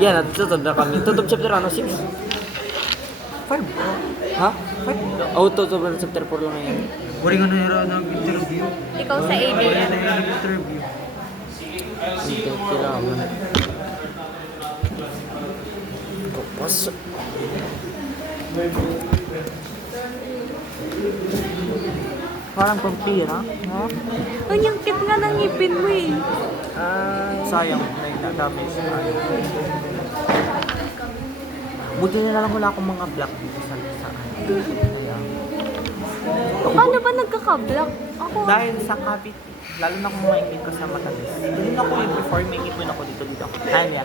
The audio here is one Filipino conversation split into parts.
Yan, natutod na kami. Tutup chapter ano, 6? 5. Ha? 5? Oh, tutup na chapter 4 lang ngayon. Wari nga na nag-interview. Ikaw sa ABM. Nag-interview. Hindi, kailangan. Kapos. Parang pampira. Ha? Ang yung cute nga ng ngipin mo eh. Sayang, nagdadami sa ano. Buti na lang wala akong mga black dito sa Ayan. Paano ba nagkaka-block? Ako, Dahil sa kabit, lalo na kung maingit ko sa matamis. Doon ako yung before may ipon ako dito. Kanya,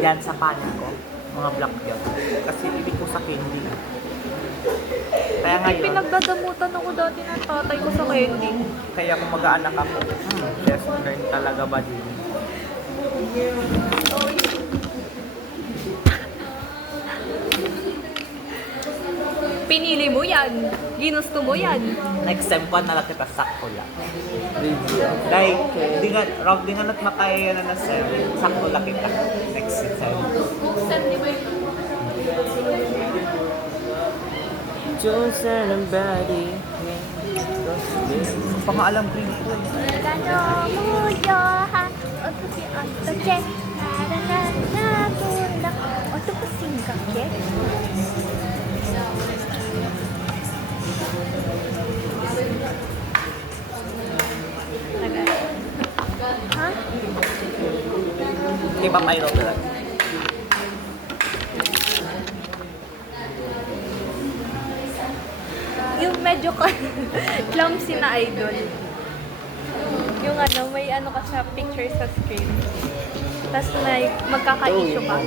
yan sa kanan ko, mga black yun. Kasi ibig ko sa candy. Kaya ngayon, pinagdadamutan ako dati ng tatay ko sa candy. kaya kung mag-aanak ako, best friend talaga ba din? Pinili mo yan. Ginusto mo yan. Next time ko na lang kita sakto lang. Like, di nga nat makaya na sir, sakto lang kita. Next time. Just somebody. Pangaalam green ko eh. Gano mo yoha, otoki otoke, narana nagunda, otoku singake. Ha? K-pop idol talaga. Yung medyo clumsy na idol. Yung ano, may ano ka sa picture sa screen. Tapos may magkaka-issue ka.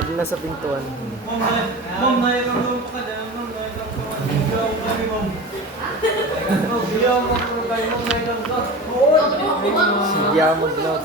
Adi na sa pintuan. Sige mo vlog.